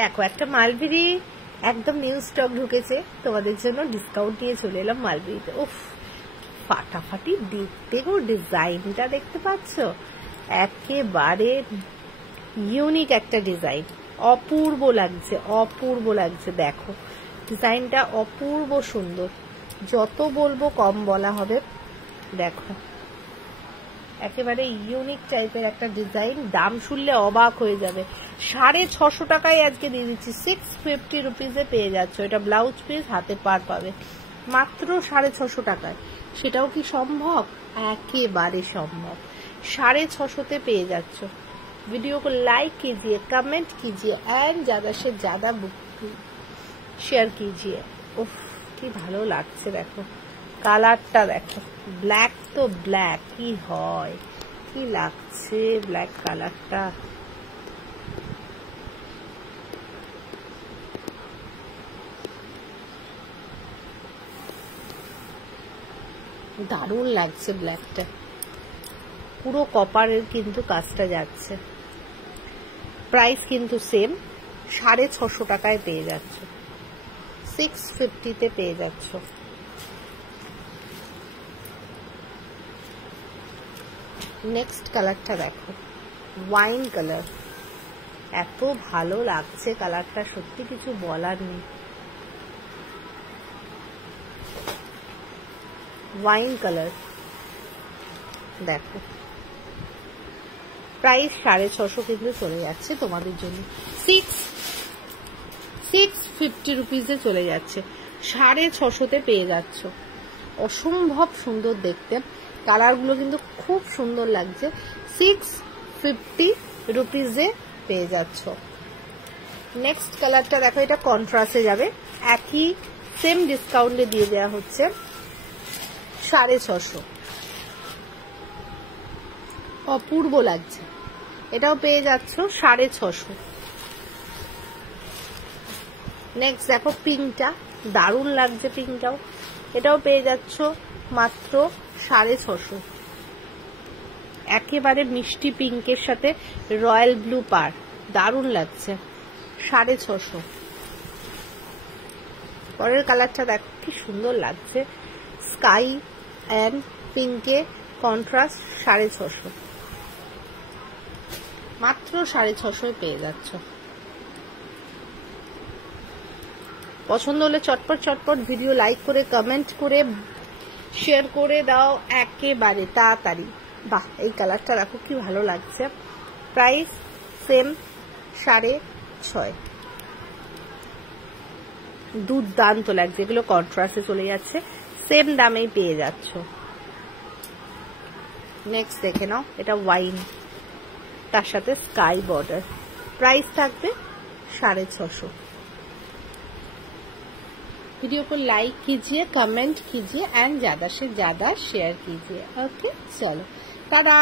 দেখো একটা মালবেরি একদম নিউ স্টক ঢুকেছে, তোমাদের জন্য ডিসকাউন্ট নিয়ে চলে এলাম মালবেরিতে। উফ, ফাটাফাটি দেখতে গো, ডিজাইনটা দেখতে পাচ্ছ, একেবারে ইউনিক একটা ডিজাইন, অপূর্ব লাগছে, অপূর্ব লাগছে। দেখো ডিজাইনটা অপূর্ব সুন্দর, যত বলবো কম বলা হবে। দেখো একেবারে ইউনিক টাইপের একটা ডিজাইন, দাম শুনলে অবাক হয়ে যাবে। 650 টাকায় আজকে দিয়ে দিচ্ছি, 650 রুপিজে পেয়ে যাচ্ছ। এটা ব্লাউজ পিস, হাতে পার পাবে মাত্র 650 টাকায়। সেটাও কি সম্ভব? একেবারে সম্ভব। 650 পেয়ে যাচ্ছ। वीडियो को लाइक कीजिए, कमेंट कीजिए एंड ज्यादा से ज्यादा शेयर कीजिए। उफ কি ভালো লাগছে, দেখো কালারটা, দেখো ব্ল্যাক তো ব্ল্যাক, কি হয়, কি লাগছে ব্ল্যাক কালারটা। দারুণ লাগছে ব্ল্যাকটা, পুরো কপারের কিন্তু কাজটা যাচ্ছে। প্রাইস কিন্তু সেম, 650 টাকায় পেয়ে যাচ্ছ, 650 পেয়ে যাচ্ছ। নেক্সট কালারটা দেখো, ওয়াইন কালার, এত ভালো লাগছে কালারটা, সত্যি কিছু বলার নেই। ওয়াইন কালার দেখো, প্রাইস 650 কিন্তু চলে যাচ্ছে তোমাদের জন্য, 650 রুপিজে চলে যাচ্ছে, 650 পেয়ে যাচ্ছ। অসম্ভব সুন্দর দেখতে, কালারগুলো কিন্তু খুব সুন্দর লাগছে। 650 রুপিজে পেয়ে যাচ্ছ। নেক্সট কালারটা দেখো, এটা কন্ট্রাস্টে যাবে, একই সেম ডিসকাউন্টে দিয়ে দেওয়া হচ্ছে 650। অপূর্ব লাগছে, এটাও পেয়ে যাচ্ছ 650। নেক্সট দেখো পিঙ্কটা, দারুণ লাগছে পিঙ্কটাও, এটাও পেয়ে যাচ্ছ মাত্র 650। একেবারে মিষ্টি পিঙ্কের সাথে রয়্যাল ব্লু পার, দারুণ লাগছে, 650। পরের কালারটা দেখো কি সুন্দর লাগছে, স্কাই অ্যান্ড পিঙ্কে কন্ট্রাস্ট, 650, মাত্র 650 পেয়ে যাচ্ছ। পছন্দ হলে চটপট চটপট ভিডিও লাইক করে, কমেন্ট করে, শেয়ার করে দাও একেবারে তাড়াতাড়ি। বাহ, এই কালারটা দেখো কি ভালো লাগছে। Price same, 650। দুর্দান্ত লাগছে, এগুলো কন্ট্রাস্টে চলে যাচ্ছে, সেম দামেই পেয়ে যাচ্ছ। নেক্সট দেখে নাও, এটা ওয়াইন, তার সাথে স্কাই বর্ডার, प्राइस থাকবে 650। वीडियो को लाइक कीजिए, कमेंट कीजिए एंड ज्यादा से ज्यादा शेयर कीजिए। ओके, चलो टाटा।